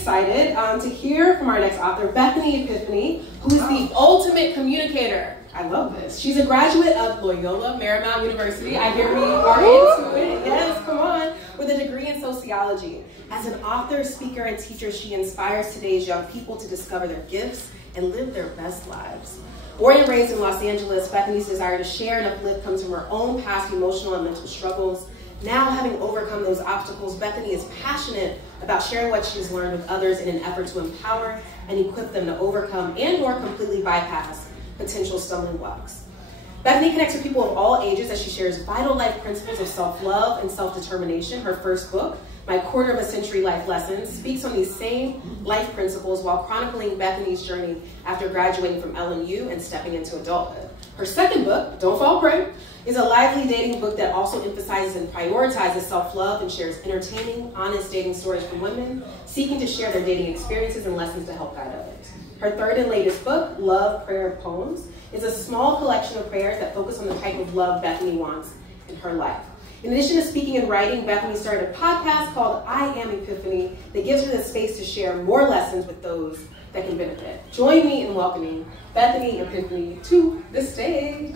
Excited to hear from our next author, Bethanee Epifani, who is the ultimate communicator. I love this. She's a graduate of Loyola Marymount University. I hear we are into it. Yes, come on. With a degree in sociology. As an author, speaker, and teacher, she inspires today's young people to discover their gifts and live their best lives. Born and raised in Los Angeles, Bethanee's desire to share and uplift comes from her own past emotional and mental struggles. Now, having overcome those obstacles, Bethanee is passionate about sharing what she's learned with others in an effort to empower and equip them to overcome and more completely bypass potential stumbling blocks. Bethanee connects with people of all ages as she shares vital life principles of self-love and self-determination. Her first book, My Quarter of a Century Life Lessons, speaks on these same life principles while chronicling Bethanee's journey after graduating from LMU and stepping into adulthood. Her second book, Don't Fall Prey, is a lively dating book that also emphasizes and prioritizes self-love and shares entertaining, honest dating stories from women seeking to share their dating experiences and lessons to help guide others. Her third and latest book, Love, Prayer, Poems, is a small collection of prayers that focus on the type of love Bethanee wants in her life. In addition to speaking and writing, Bethanee started a podcast called I Am Epifani that gives her the space to share more lessons with those that can benefit. Join me in welcoming Bethanee Epifani to the stage.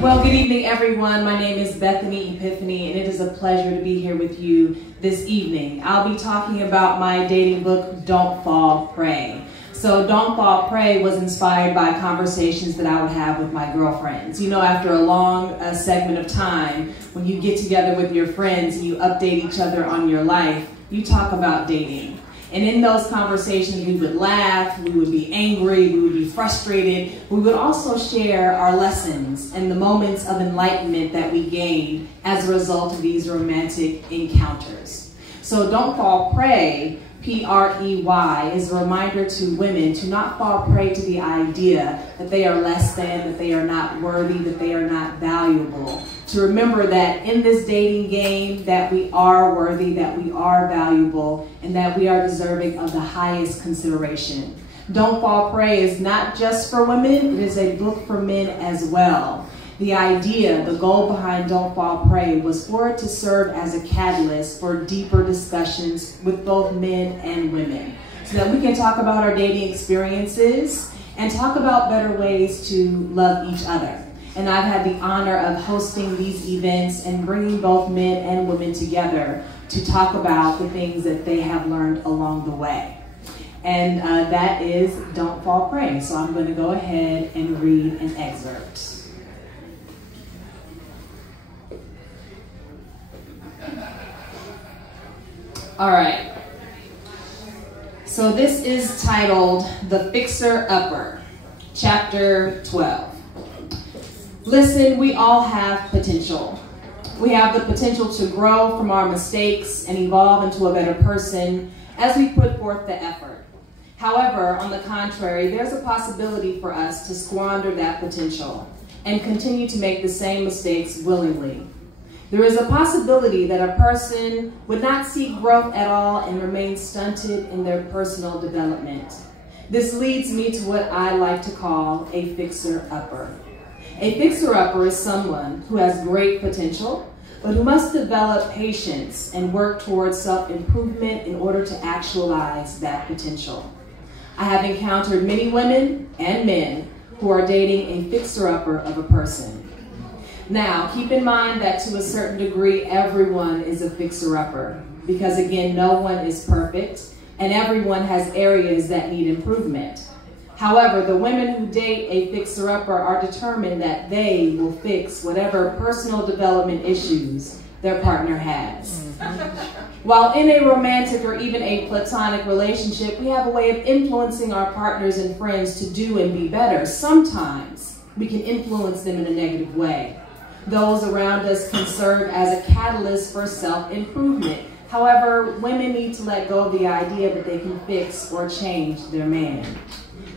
Well, good evening, everyone. My name is Bethanee Epifani, and it is a pleasure to be here with you this evening. I'll be talking about my dating book, Don't Fall Prey. So Don't Fall Prey was inspired by conversations that I would have with my girlfriends. You know, after a long segment of time, when you get together with your friends and you update each other on your life, you talk about dating. And in those conversations, we would laugh, we would be angry, we would be frustrated. We would also share our lessons and the moments of enlightenment that we gained as a result of these romantic encounters. So Don't Fall Prey, P-R-E-Y, is a reminder to women to not fall prey to the idea that they are less than, that they are not worthy, that they are not valuable. To remember that in this dating game, that we are worthy, that we are valuable, and that we are deserving of the highest consideration. Don't Fall Prey is not just for women, it is a book for men as well. The idea, the goal behind Don't Fall Prey was for it to serve as a catalyst for deeper discussions with both men and women, so that we can talk about our dating experiences and talk about better ways to love each other. And I've had the honor of hosting these events and bringing both men and women together to talk about the things that they have learned along the way. And that is Don't Fall Prey. So I'm going to go ahead and read an excerpt. All right. So this is titled The Fixer Upper, Chapter 12. Listen, we all have potential. We have the potential to grow from our mistakes and evolve into a better person as we put forth the effort. However, on the contrary, there's a possibility for us to squander that potential and continue to make the same mistakes willingly. There is a possibility that a person would not seek growth at all and remain stunted in their personal development. This leads me to what I like to call a fixer-upper. A fixer-upper is someone who has great potential, but who must develop patience and work towards self-improvement in order to actualize that potential. I have encountered many women and men who are dating a fixer-upper of a person. Now, keep in mind that to a certain degree, everyone is a fixer-upper, because again, no one is perfect, and everyone has areas that need improvement. However, the women who date a fixer-upper are determined that they will fix whatever personal development issues their partner has. While in a romantic or even a platonic relationship, we have a way of influencing our partners and friends to do and be better. Sometimes we can influence them in a negative way. Those around us can serve as a catalyst for self-improvement. However, women need to let go of the idea that they can fix or change their man.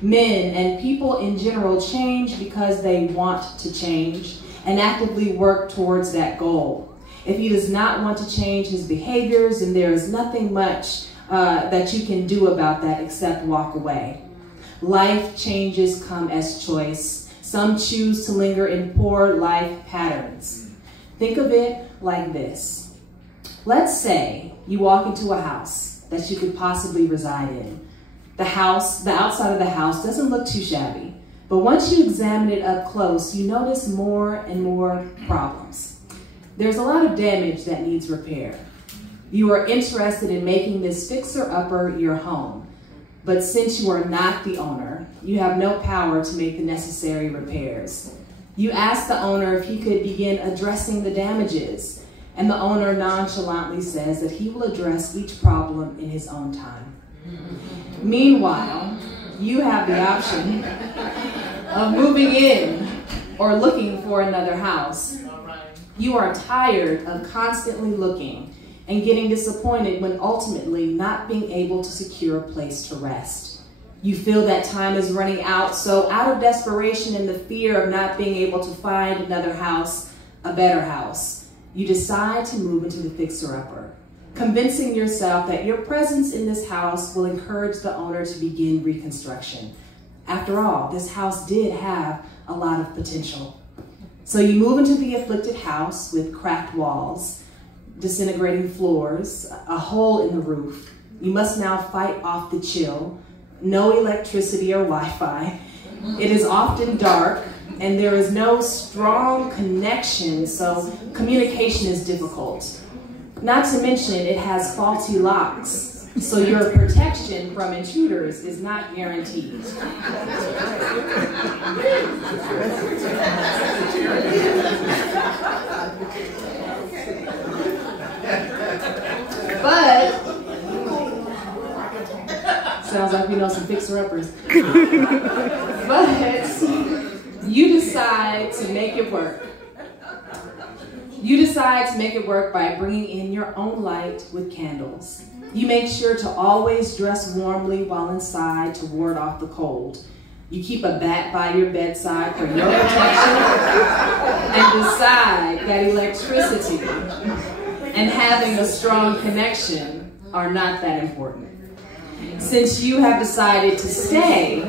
Men and people in general change because they want to change and actively work towards that goal. If he does not want to change his behaviors, then there is nothing much that you can do about that except walk away. Life changes come as choice. Some choose to linger in poor life patterns. Think of it like this. Let's say you walk into a house that you could possibly reside in. The outside of the house doesn't look too shabby, but once you examine it up close, you notice more and more problems. There's a lot of damage that needs repair. You are interested in making this fixer-upper your home, but since you are not the owner, you have no power to make the necessary repairs. You ask the owner if he could begin addressing the damages, and the owner nonchalantly says that he will address each problem in his own time. Meanwhile, you have the option of moving in or looking for another house. You are tired of constantly looking and getting disappointed when ultimately not being able to secure a place to rest. You feel that time is running out, so out of desperation and the fear of not being able to find another house, a better house, you decide to move into the fixer-upper, convincing yourself that your presence in this house will encourage the owner to begin reconstruction. After all, this house did have a lot of potential. So you move into the afflicted house with cracked walls, disintegrating floors, a hole in the roof. You must now fight off the chill, no electricity or Wi-Fi. It is often dark and there is no strong connection, so communication is difficult. Not to mention it has faulty locks, so your protection from intruders is not guaranteed. But, sounds like we know some fixer-uppers. But, you decide to make it work. You decide to make it work by bringing in your own light with candles. You make sure to always dress warmly while inside to ward off the cold. You keep a bat by your bedside for your protection and decide that electricity and having a strong connection are not that important. Since you have decided to stay,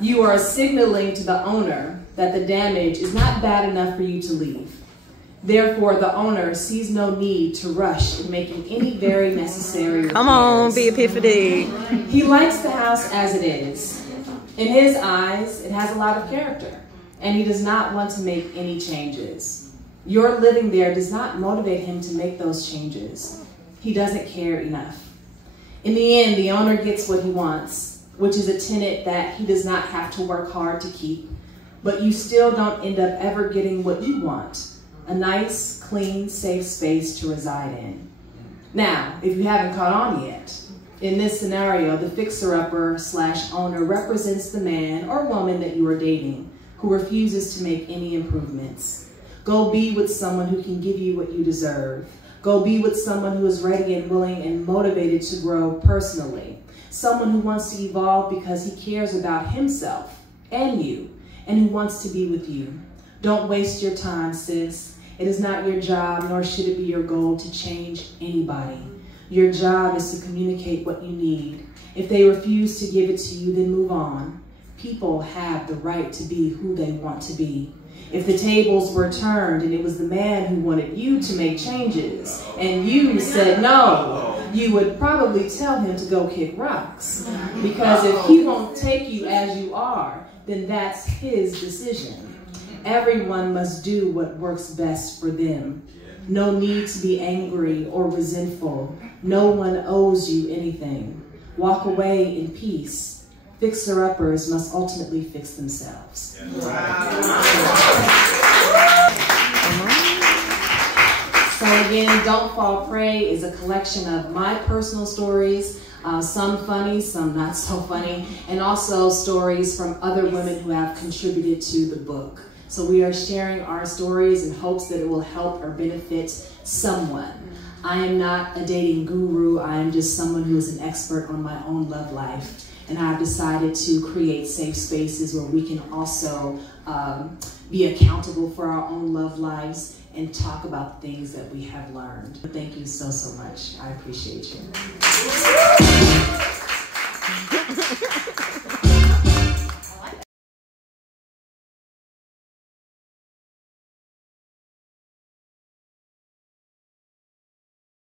you are signaling to the owner that the damage is not bad enough for you to leave. Therefore, the owner sees no need to rush in making any very necessary repairs. Come on, be Epiphany. He likes the house as it is. In his eyes, it has a lot of character, and he does not want to make any changes. Your living there does not motivate him to make those changes. He doesn't care enough. In the end, the owner gets what he wants, which is a tenant that he does not have to work hard to keep, but you still don't end up ever getting what you want. A nice, clean, safe space to reside in. Now, if you haven't caught on yet, in this scenario, the fixer-upper/owner represents the man or woman that you are dating who refuses to make any improvements. Go be with someone who can give you what you deserve. Go be with someone who is ready and willing and motivated to grow personally. Someone who wants to evolve because he cares about himself and you, and who wants to be with you. Don't waste your time, sis. It is not your job, nor should it be your goal to change anybody. Your job is to communicate what you need. If they refuse to give it to you, then move on. People have the right to be who they want to be. If the tables were turned and it was the man who wanted you to make changes and you said no, you would probably tell him to go kick rocks. Because if he won't take you as you are, then that's his decision. Everyone must do what works best for them. No need to be angry or resentful. No one owes you anything. Walk away in peace. Fixer-uppers must ultimately fix themselves. So again, Don't Fall Prey is a collection of my personal stories, some funny, some not so funny, and also stories from other women who have contributed to the book. So we are sharing our stories in hopes that it will help or benefit someone. I am not a dating guru. I am just someone who is an expert on my own love life. And I've decided to create safe spaces where we can also be accountable for our own love lives and talk about the things that we have learned. Thank you so, so much. I appreciate you.